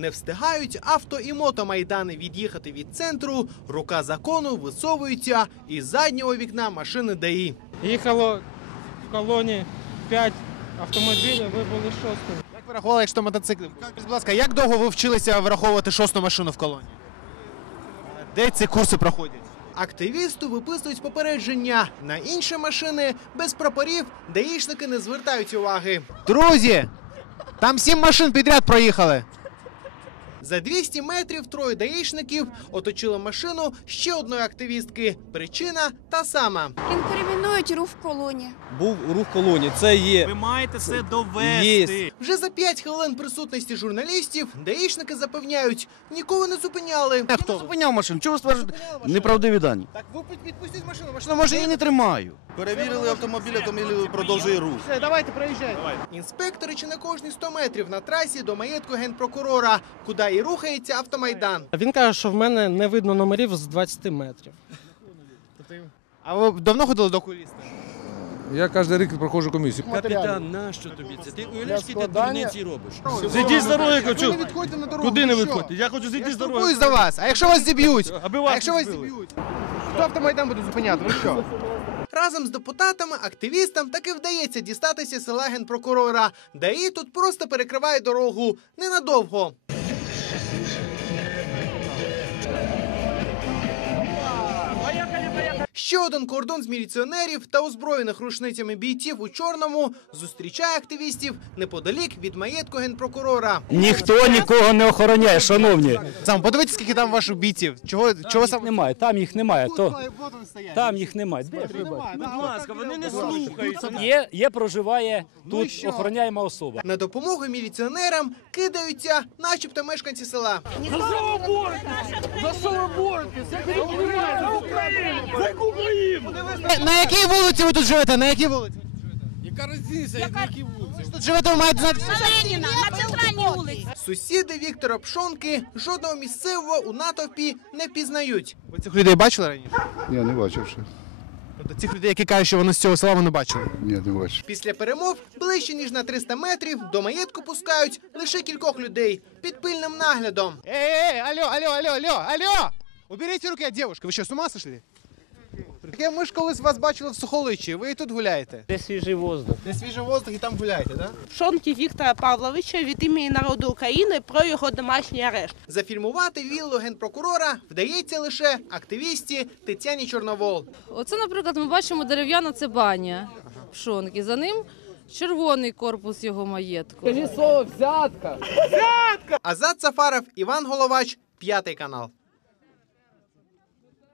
Не встигають авто і мотомайдани від'їхати від центру. Рука закону висовується із заднього вікна машини ДАІ. Їхало в колоні 5 автомобілів, вибули шосту. Як ви рахували, якщо мотоцикл? Будь ласка, як довго ви вчилися враховувати шосту машину в колоні? Де ці курси проходять? Активісту виписують попередження. На інші машини без прапорів даїшники не звертають уваги. Друзі! Там сім машин підряд проїхали. За 200 метрів троє даїшників оточили машину ще одної активістки. Причина та сама. Інкримінують рух в колоні. був рух колонії. Це є. Ви маєте це довести. Є. Вже за 5 хвилин присутності журналістів даїшники запевняють, нікого не зупиняли. Хто? Зупиняв машину. Чого ви стверджуєте неправдиві дані? Так ви відпустіть машину, машина Я може її не тримаю. Перевірили автомобіль, автомобіль продовжує рух. Все, давайте проїжджайте. Інспектори чи на кожні 100 метрів на трасі до маєтку генпрокурора, куди і рухається автомайдан. Він каже, що в мене не видно номерів з 20 метрів. А ви давно ходили до окуліста? Я кожен рік проходжу комісію. Капітан, нащо тобі це? Ти уявляєш, які ти дурниці робиш? Зійдіть з дороги, хочу. відходьте на дорогу. Куди не ви що? відходьте? Я хочу Я зійти з дороги. турбуюсь за вас. А якщо вас зіб'ють? Аби А якщо вас збили. зіб'ють? Хто автомайдан буде зупиняти? Ви що? Разом з депутатами, активістам таки вдається дістатися села генпрокурора. ДАІ тут просто перекриває дорогу. Ненадовго. Ще один кордон з міліціонерів та озброєних рушницями бійців у чорному зустрічає активістів неподалік від маєтку генпрокурора. Ніхто нікого не охороняє, шановні. Сам подивіться, скільки там ваших бійців. Чого, чого Їх саме немає, там їх немає. То, там їх немає. Де ж ви Немає, бачите? Будь ласка, вони не слухаються. Є, є проживає Ну тут що? охороняєма особа. На допомогу міліціонерам кидаються, начебто мешканці села. На якій вулиці ви тут живете? На якій вулиці? Яка різниця, на якій вулиці? Ви тут живете, ви маєте знати. Леніна, на центральній вулиці. Сусіди Віктора Пшонки жодного місцевого у натовпі не пізнають. Ви цих людей бачили раніше? Я не бачив ще. Тобто цих людей, які кажуть, що вони з цього села, вони бачили. Ні, не бачив. Після перемов ближче ніж на 300 метрів до маєтку пускають лише кількох людей під пильним наглядом. Ей, ей, алло, алло, алло, алло, алло! Уберіть руки дівчинки, ви що, з ума сошли? Таке ми ж колись вас бачили в Сухоличі, ви і тут гуляєте. Де свіжий воздух. Де свіжий воздух і там гуляєте, так? Пшонки Віктора Павловича від імені народу України про його домашній арешт. Зафільмувати віллу генпрокурора вдається лише активісті Тетяні Чорновол. Оце, наприклад, ми бачимо дерев'яна це баня пшонки. За ним червоний корпус його маєтку. Азат Сафаров, Іван Головач, п'ятий канал.